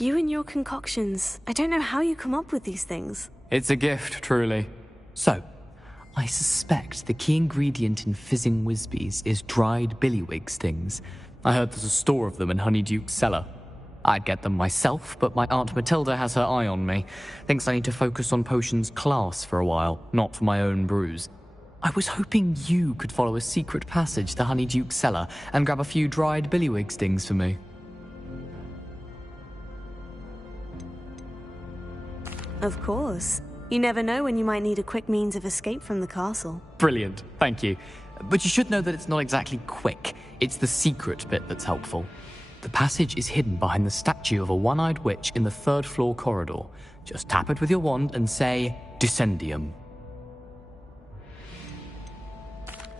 You and your concoctions. I don't know how you come up with these things. It's a gift, truly. So, I suspect the key ingredient in fizzing Whizbees is dried billywig stings. I heard there's a store of them in Honeyduke's cellar. I'd get them myself, but my Aunt Matilda has her eye on me. Thinks I need to focus on potions class for a while, not for my own brews. I was hoping you could follow a secret passage to Honeyduke's cellar and grab a few dried billywig stings for me. Of course. You never know when you might need a quick means of escape from the castle. Brilliant, thank you. But you should know that it's not exactly quick. It's the secret bit that's helpful. The passage is hidden behind the statue of a one-eyed witch in the third-floor corridor. Just tap it with your wand and say, Descendium.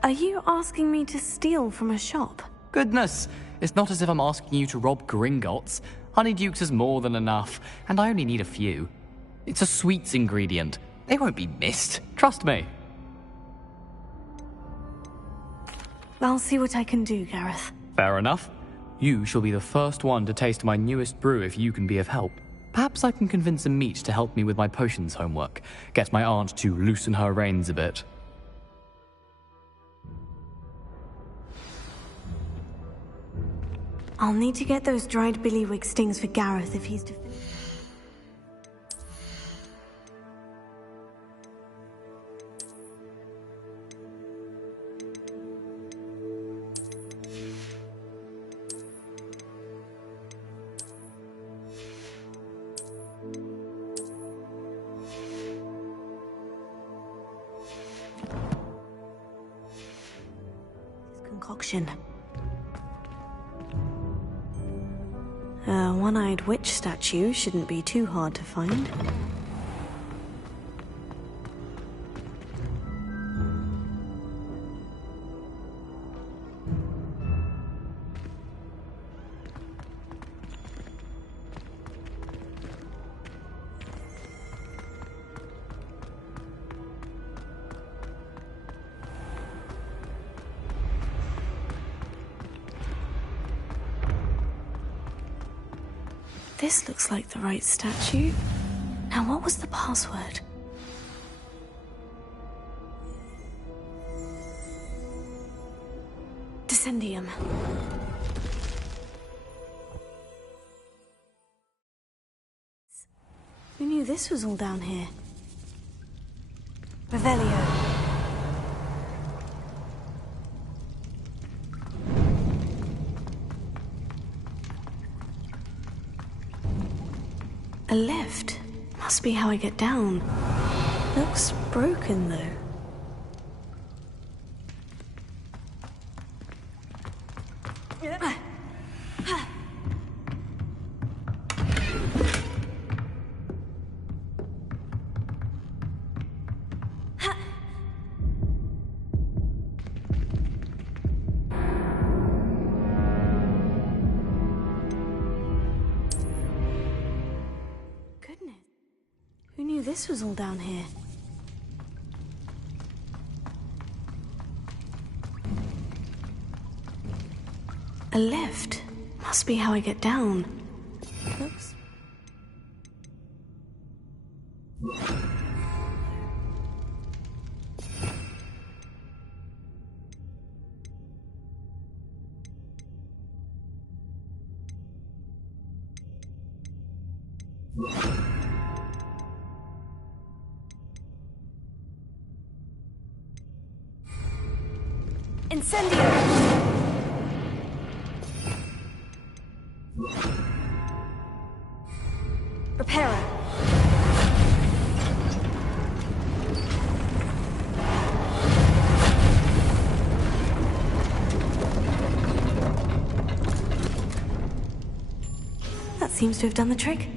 Are you asking me to steal from a shop? Goodness, it's not as if I'm asking you to rob Gringotts. Honeyduke's is more than enough, and I only need a few. It's a sweets ingredient. They won't be missed. Trust me. I'll see what I can do, Gareth. Fair enough. You shall be the first one to taste my newest brew if you can be of help. Perhaps I can convince a meat to help me with my potions homework. Get my aunt to loosen her reins a bit. I'll need to get those dried billywig stings for Gareth if he's to finish. Concoction. A one-eyed witch statue shouldn't be too hard to find. This looks like the right statue. Now, what was the password? Descendium. Who knew this was all down here? Revelio. A lift. Must be how I get down. Looks broken, though. Who knew this was all down here? A lift. Must be how I get down. Looks... Incendio! Reparo. That seems to have done the trick.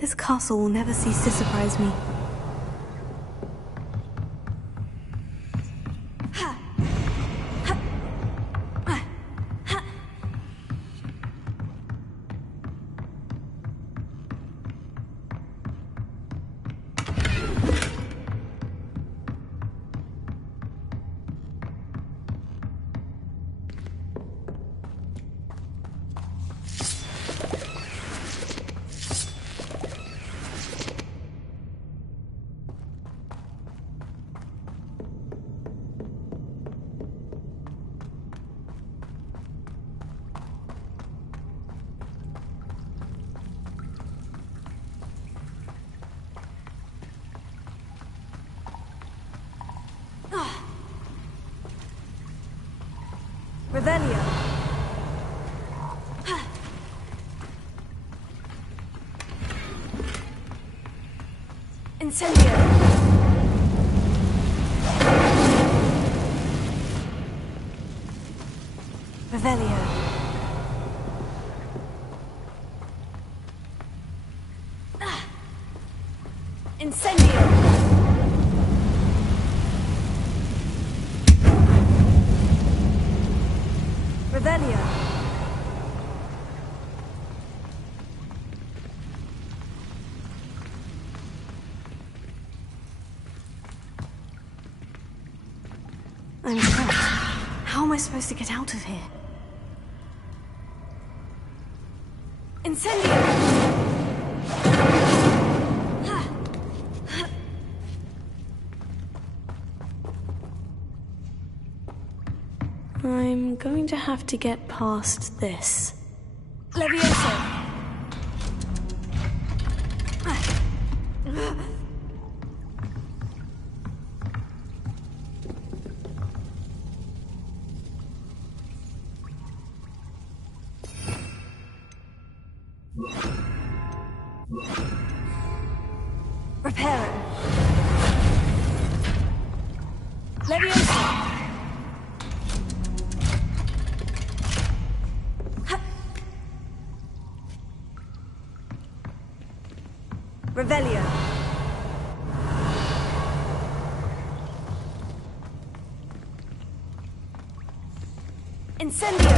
This castle will never cease to surprise me. Incendio! Revelio. Incendio! Revelio. I'm trapped. How am I supposed to get out of here? Incendio! I'm going to have to get past this. Levioso! Reparo! Levioso! Revelio. Incendio.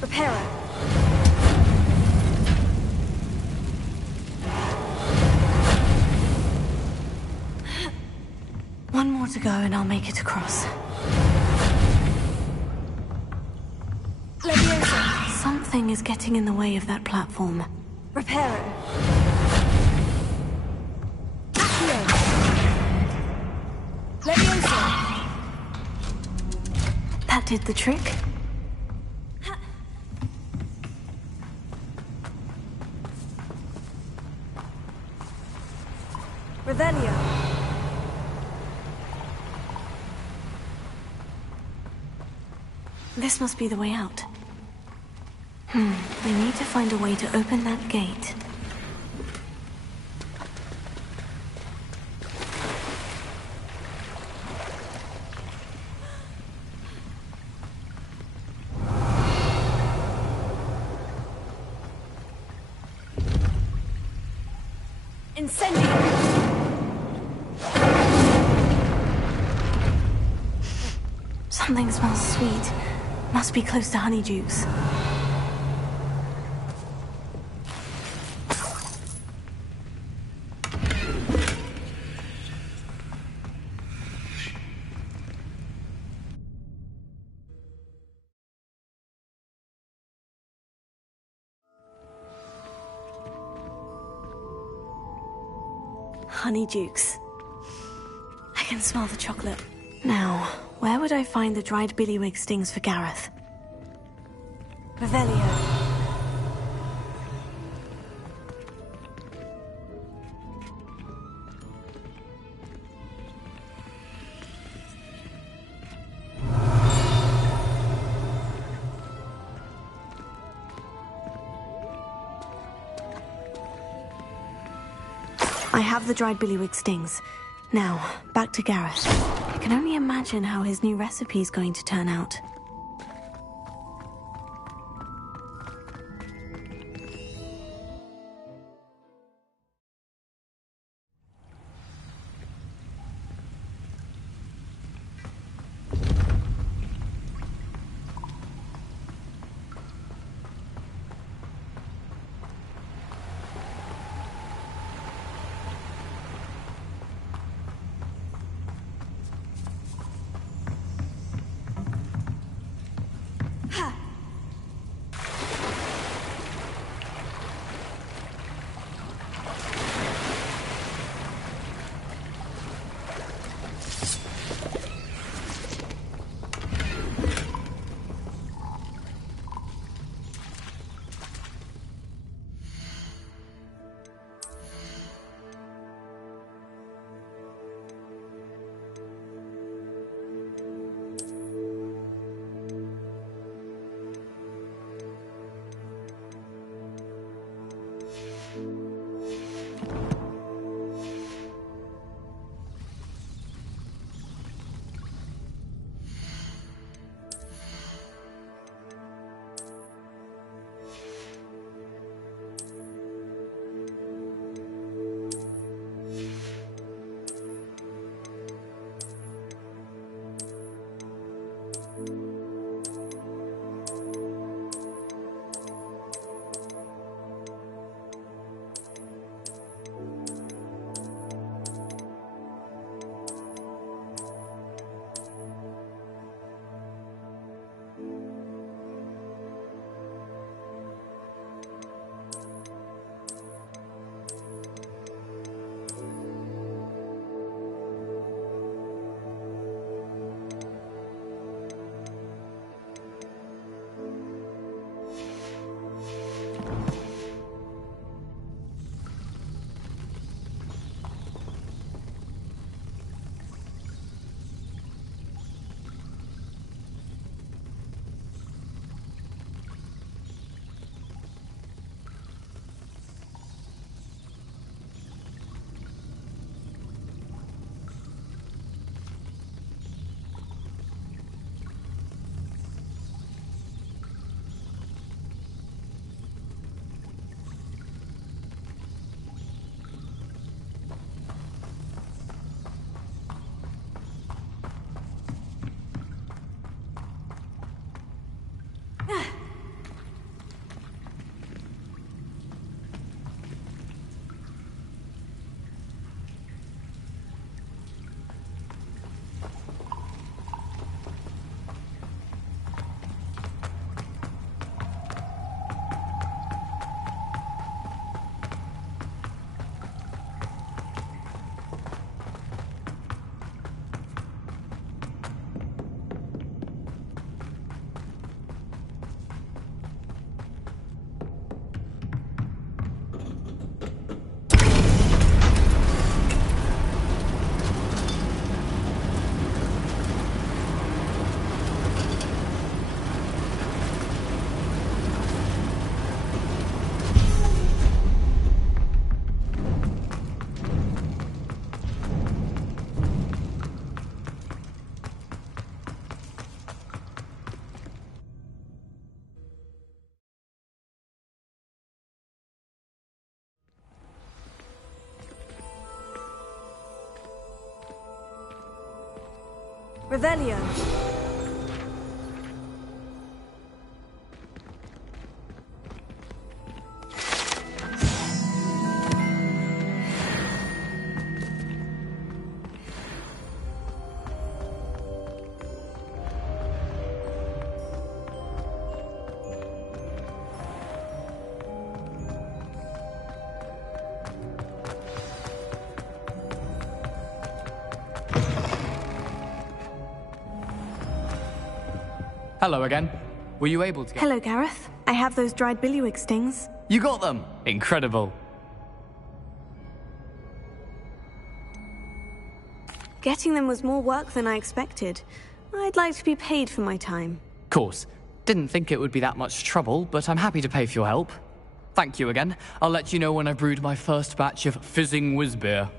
Reparo. One more to go and I'll make it across. Leviosa! Something is getting in the way of that platform. Reparo. Accio! Leviosa! That did the trick. Revelio. This must be the way out. I need to find a way to open that gate. Incendio! Something smells sweet. Must be close to Honeydukes. Honeydukes. I can smell the chocolate. Now, where would I find the dried billywig stings for Gareth? Revelio. I have the dried billywig stings. Now, back to Gareth. I can only imagine how his new recipe is going to turn out. Revelio. Hello again. Were you able to get... Hello, Gareth. I have those dried billywig stings. You got them! Incredible. Getting them was more work than I expected. I'd like to be paid for my time. Course. Didn't think it would be that much trouble, but I'm happy to pay for your help. Thank you again. I'll let you know when I've brewed my first batch of fizzing whizbeer.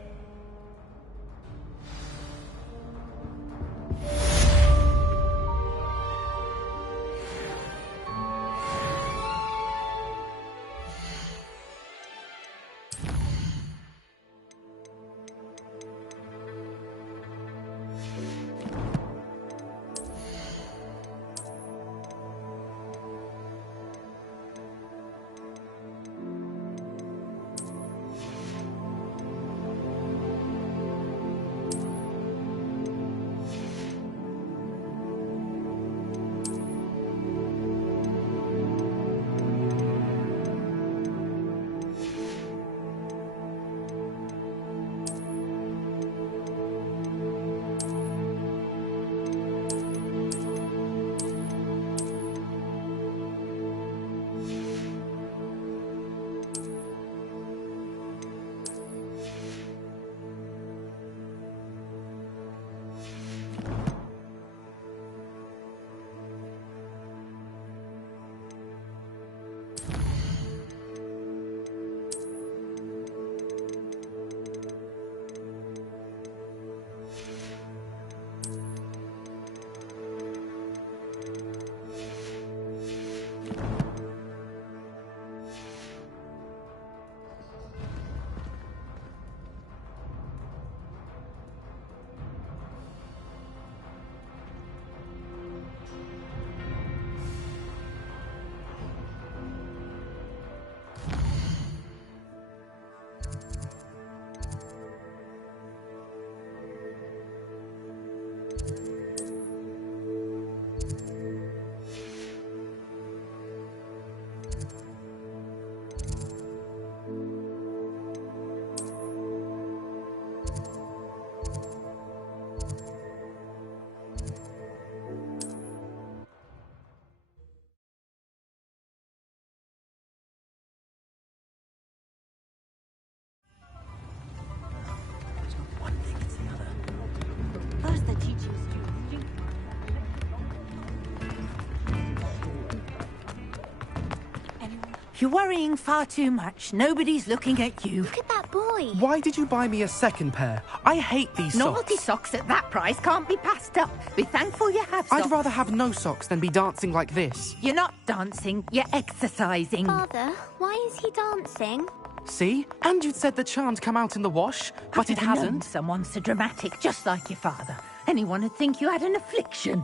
You're worrying far too much. Nobody's looking at you. Look at that boy. Why did you buy me a second pair? I hate these Novelty socks. socks at that price can't be passed up. Be thankful you have socks. I'd rather have no socks than be dancing like this. You're not dancing, you're exercising. Father, why is he dancing? See? And you'd said the charm'd come out in the wash, but it I've known hasn't. someone so dramatic, just like your father. Anyone would think you had an affliction.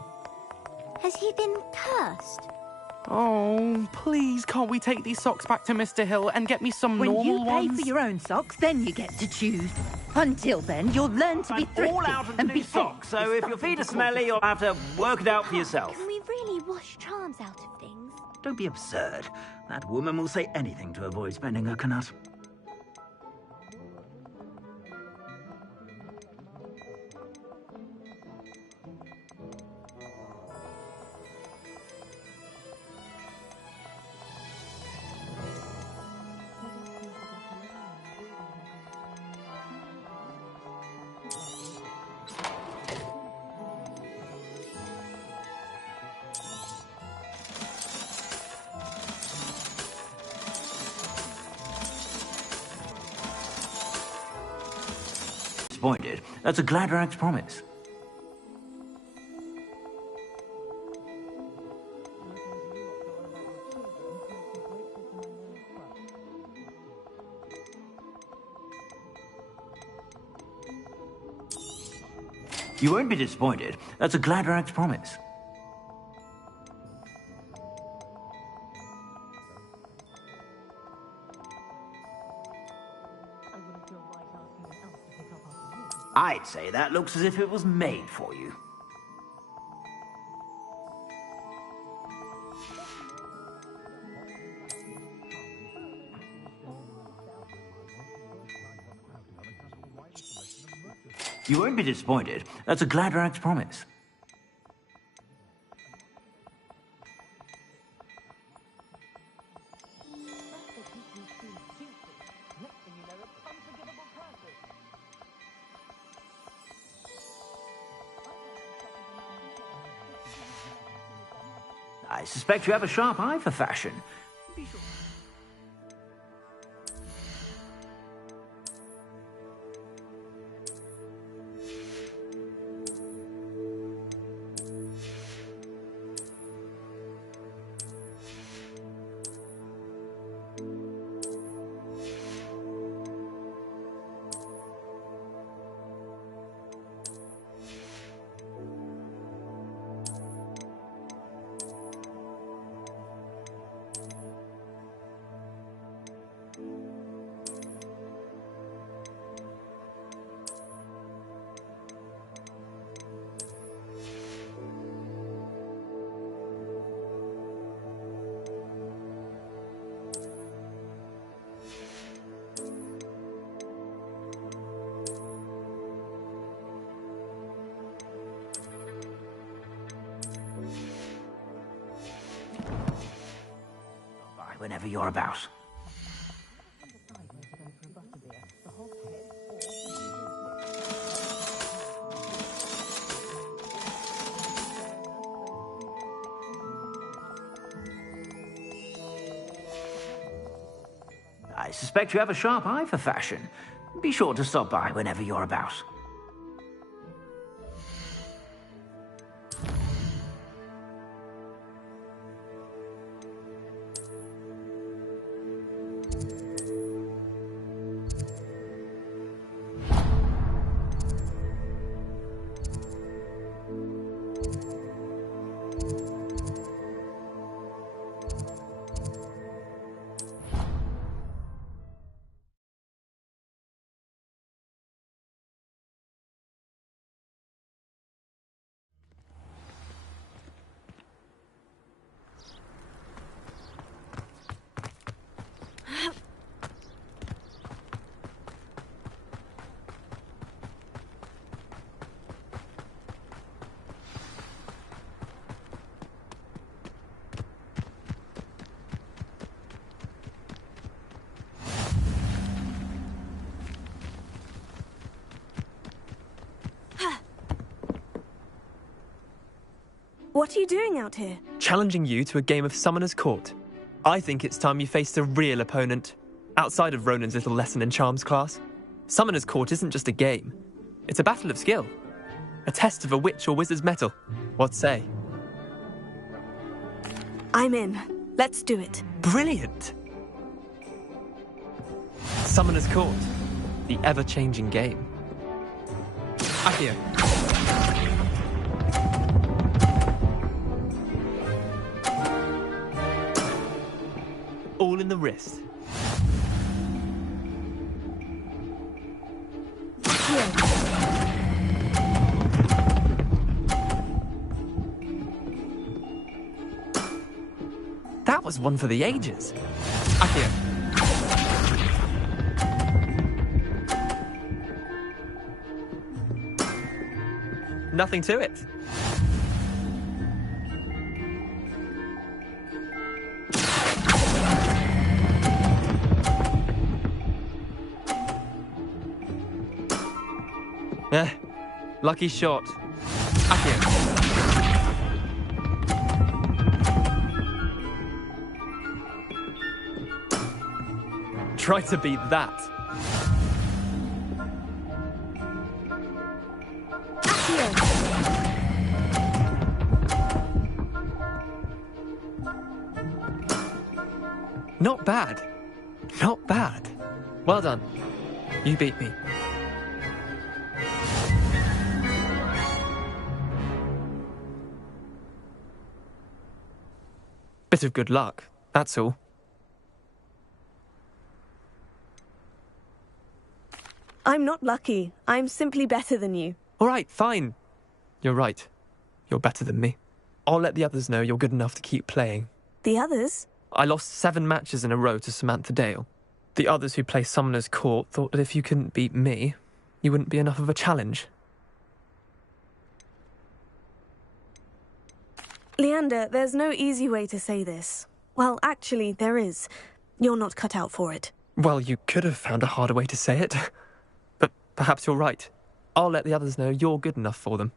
Has he been cursed? Oh, please, can't we take these socks back to Mr. Hill and get me some When normal you pay ones? for your own socks, then you get to choose. Until then, you'll learn to be thrifty all out of and new be socks, so if your feet are smelly, you'll have to work it out for yourself. Can we really wash charms out of things? Don't be absurd. That woman will say anything to avoid spending her knut. Disappointed. That's a Gladrag's promise. You won't be disappointed. That's a Gladrax promise. I'd say that looks as if it was made for you. You won't be disappointed. That's a Gladrax promise. I suspect you have a sharp eye for fashion. Whenever you're about. I suspect you have a sharp eye for fashion. Be sure to stop by whenever you're about. What are you doing out here? Challenging you to a game of Summoner's Court. I think it's time you faced a real opponent, outside of Ronan's little lesson in charms class. Summoner's Court isn't just a game. It's a battle of skill. A test of a witch or wizard's mettle. What say? I'm in. Let's do it. Brilliant! Summoner's Court. The ever-changing game. Accio. All in the wrist. That was one for the ages. Accio. Nothing to it. Lucky shot. Accio. Try to beat that. Not bad. Not bad. Well done. You beat me. Bit of good luck, that's all. I'm not lucky. I'm simply better than you. All right, fine. You're right. You're better than me. I'll let the others know you're good enough to keep playing. The others? I lost 7 matches in a row to Samantha Dale. The others who play Summoner's Court thought that if you couldn't beat me, you wouldn't be enough of a challenge. Leander, there's no easy way to say this. Well, actually, there is. You're not cut out for it. Well, you could have found a harder way to say it. But perhaps you're right. I'll let the others know you're good enough for them.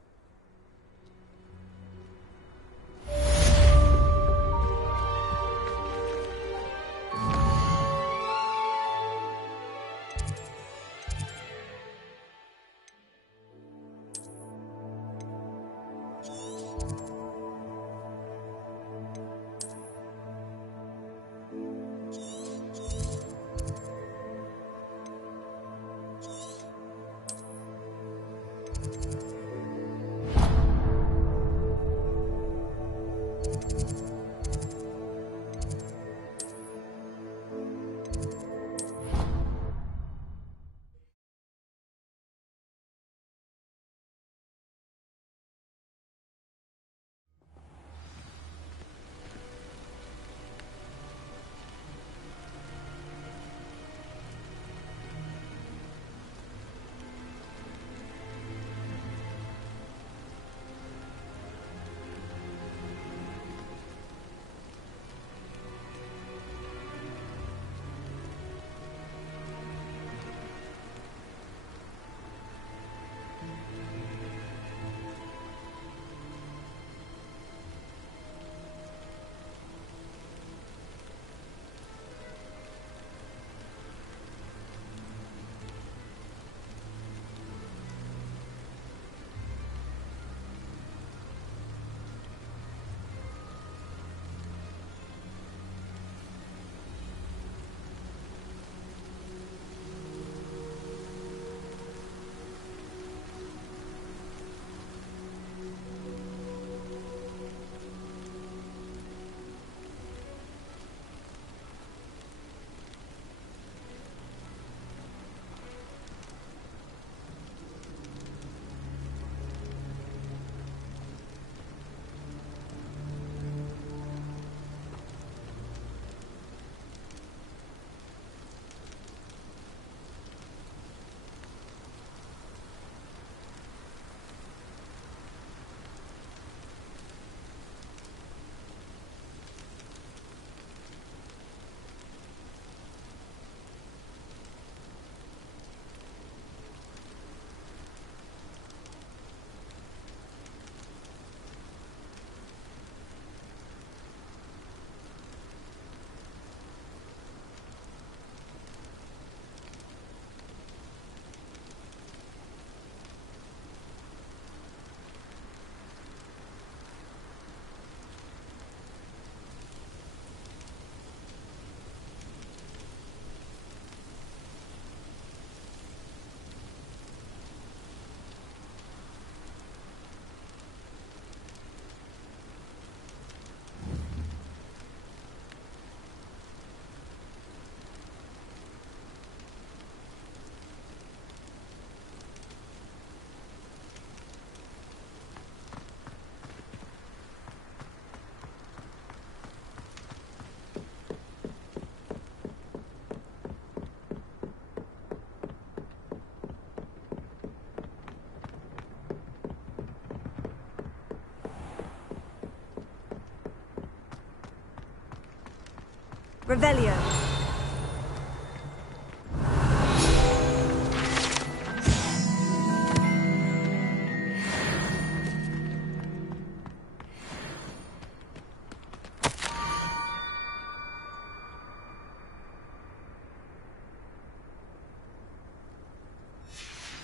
Revelio.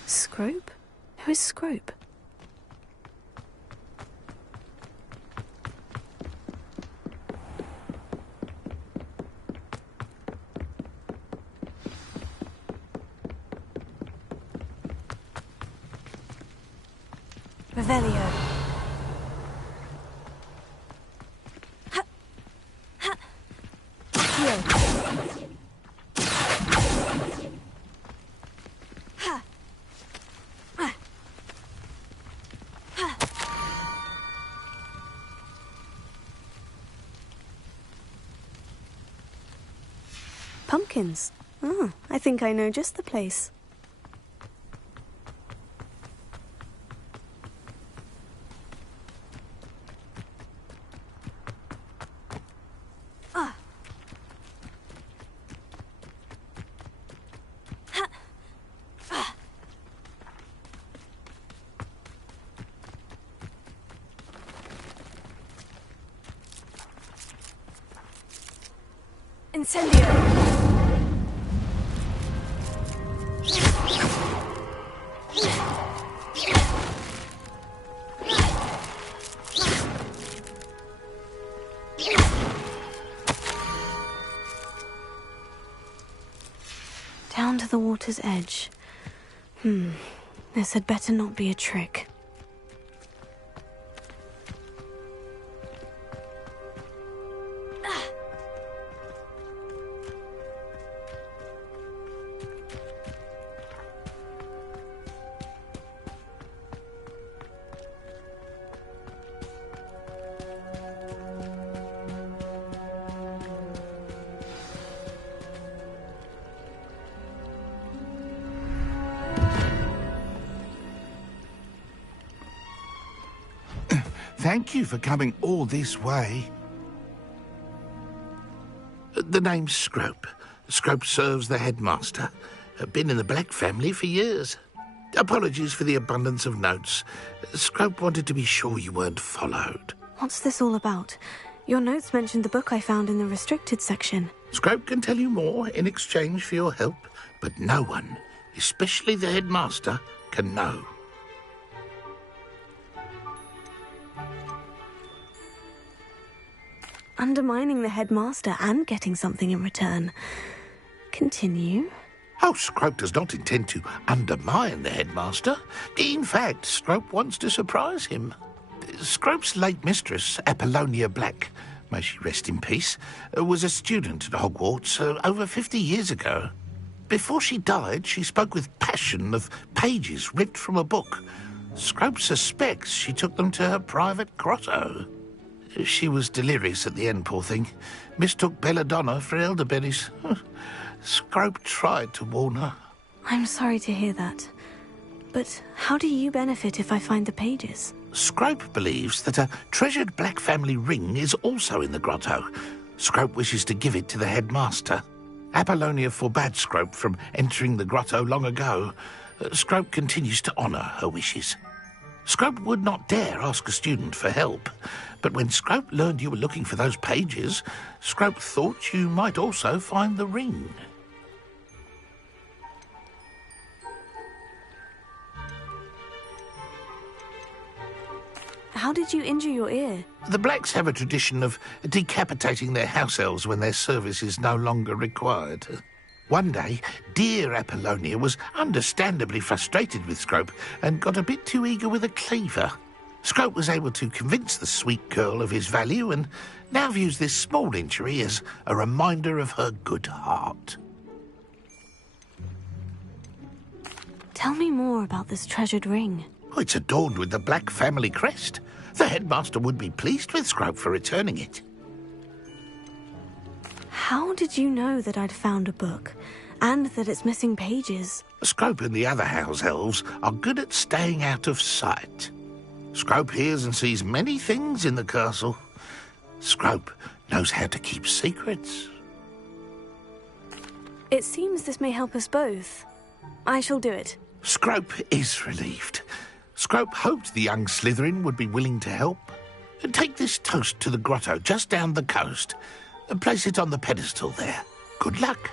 Scrope? Who is Scrope? Revelio. Pumpkins. Oh, I think I know just the place. Incendio! Down to the water's edge. This had better not be a trick. Thank you for coming all this way. The name's Scrope. Scrope serves the headmaster. Been in the Black family for years. Apologies for the abundance of notes. Scrope wanted to be sure you weren't followed. What's this all about? Your notes mentioned the book I found in the restricted section. Scrope can tell you more in exchange for your help, but no one, especially the headmaster, can know. Undermining the headmaster and getting something in return. Continue. Oh, Scrope does not intend to undermine the headmaster. In fact, Scrope wants to surprise him. Scrope's late mistress, Apollonia Black, may she rest in peace, was a student at Hogwarts over 50 years ago. Before she died, she spoke with passion of pages ripped from a book. Scrope suspects she took them to her private grotto. She was delirious at the end, poor thing. Mistook belladonna for elderberries. Scrope tried to warn her. I'm sorry to hear that. But how do you benefit if I find the pages? Scrope believes that a treasured Black family ring is also in the grotto. Scrope wishes to give it to the headmaster. Apollonia forbade Scrope from entering the grotto long ago. Scrope continues to honour her wishes. Scrope would not dare ask a student for help, but when Scrope learned you were looking for those pages, Scrope thought you might also find the ring. How did you injure your ear? The Blacks have a tradition of decapitating their house elves when their service is no longer required. One day, dear Apollonia was understandably frustrated with Scrope and got a bit too eager with a cleaver. Scrope was able to convince the sweet girl of his value and now views this small injury as a reminder of her good heart. Tell me more about this treasured ring. Oh, it's adorned with the Black family crest. The headmaster would be pleased with Scrope for returning it. How did you know that I'd found a book, and that it's missing pages? Scrope and the other house elves are good at staying out of sight. Scrope hears and sees many things in the castle. Scrope knows how to keep secrets. It seems this may help us both. I shall do it. Scrope is relieved. Scrope hoped the young Slytherin would be willing to help. Take this toast to the grotto just down the coast and place it on the pedestal there. Good luck.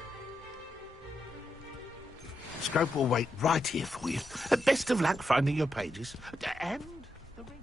Scrope will wait right here for you. Best of luck finding your pages. And the ring.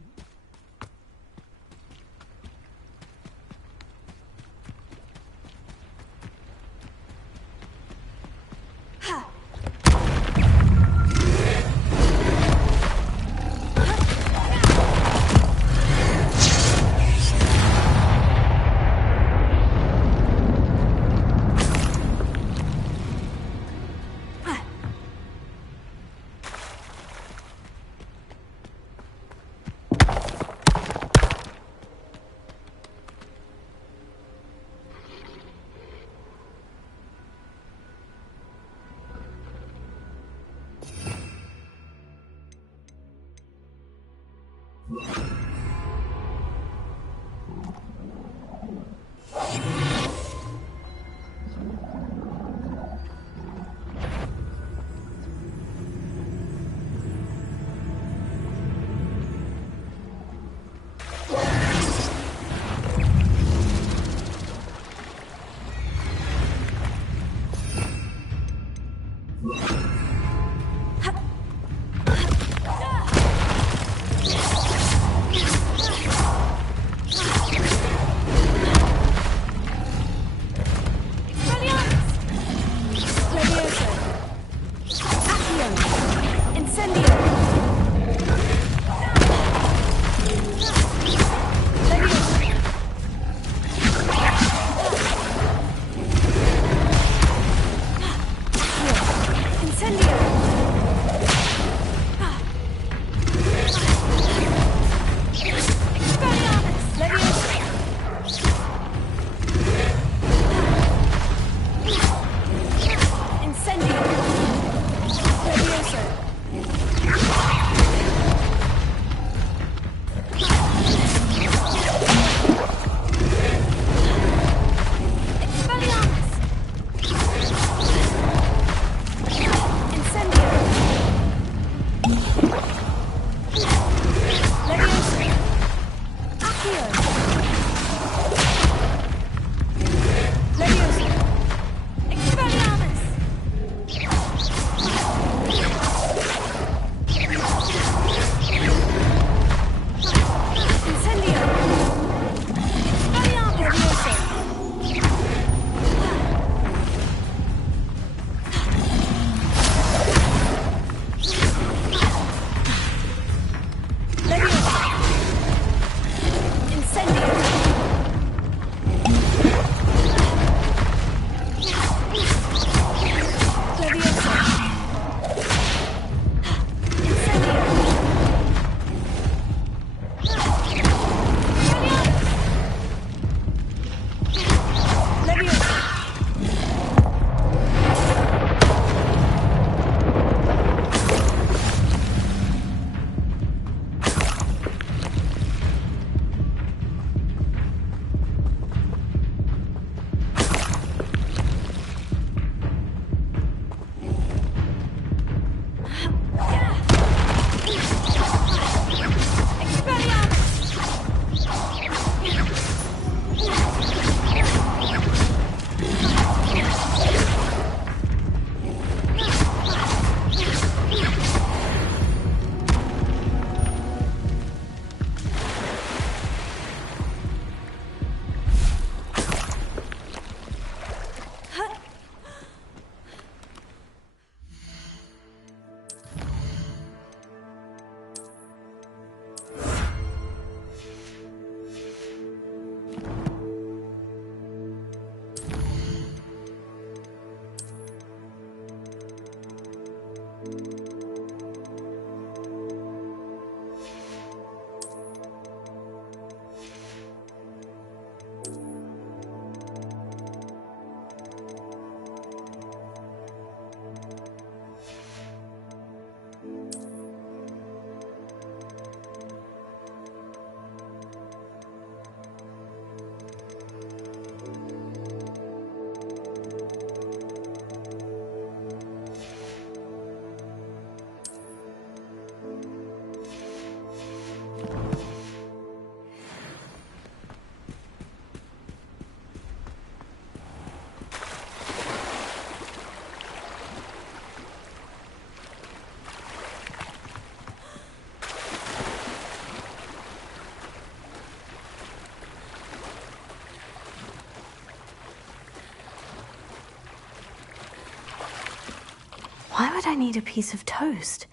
Why would I need a piece of toast?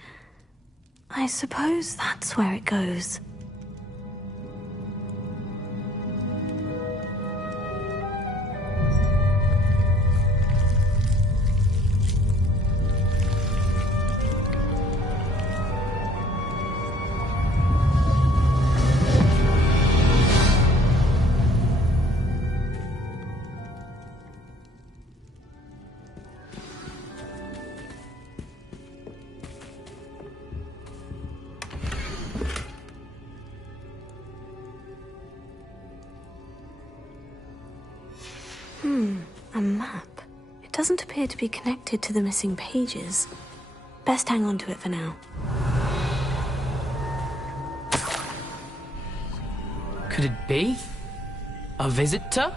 I suppose that's where it goes. doesn't appear to be connected to the missing pages. Best hang on to it for now. Could it be? A visitor?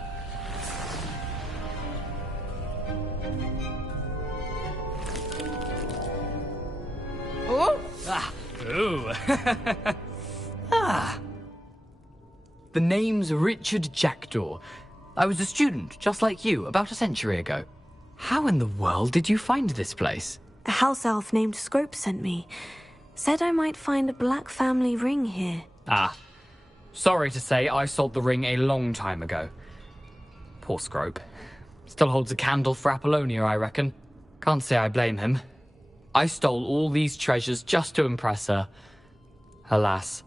Oh! Ah! Ooh! Ah! The name's Richard Jackdaw. I was a student, just like you, about a century ago. How in the world did you find this place? A house elf named Scrope sent me. Said I might find a black family ring here. Ah. Sorry to say, I sold the ring a long time ago. Poor Scrope. Still holds a candle for Apollonia, I reckon. Can't say I blame him. I stole all these treasures just to impress her. Alas,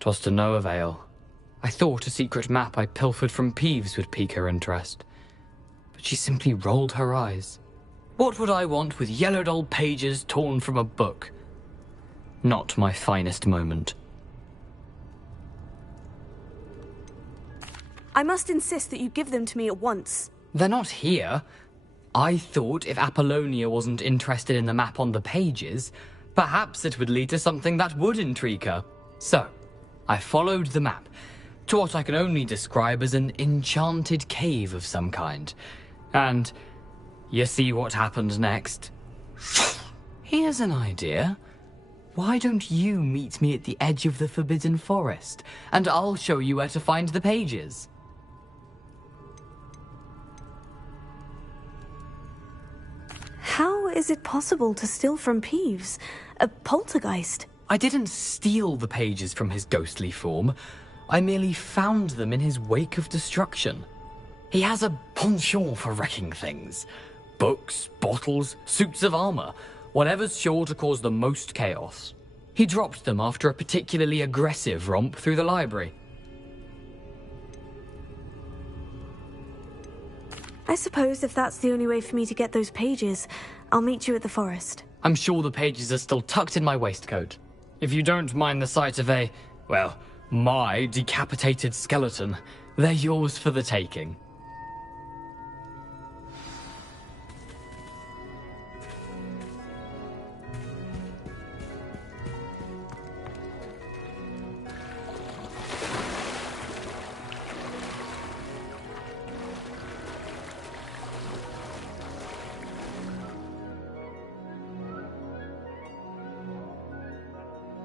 'twas to no avail. I thought a secret map I pilfered from Peeves would pique her interest. But she simply rolled her eyes. What would I want with yellowed old pages torn from a book? Not my finest moment. I must insist that you give them to me at once. They're not here. I thought if Apollonia wasn't interested in the map on the pages, perhaps it would lead to something that would intrigue her. So, I followed the map to what I can only describe as an enchanted cave of some kind. And you see what happened next? Here's an idea. Why don't you meet me at the edge of the Forbidden Forest, and I'll show you where to find the pages. How is it possible to steal from Peeves? A poltergeist? I didn't steal the pages from his ghostly form. I merely found them in his wake of destruction. He has a penchant for wrecking things. Books, bottles, suits of armor, whatever's sure to cause the most chaos. He dropped them after a particularly aggressive romp through the library. I suppose if that's the only way for me to get those pages, I'll meet you at the forest. I'm sure the pages are still tucked in my waistcoat. If you don't mind the sight of my decapitated skeleton, they're yours for the taking.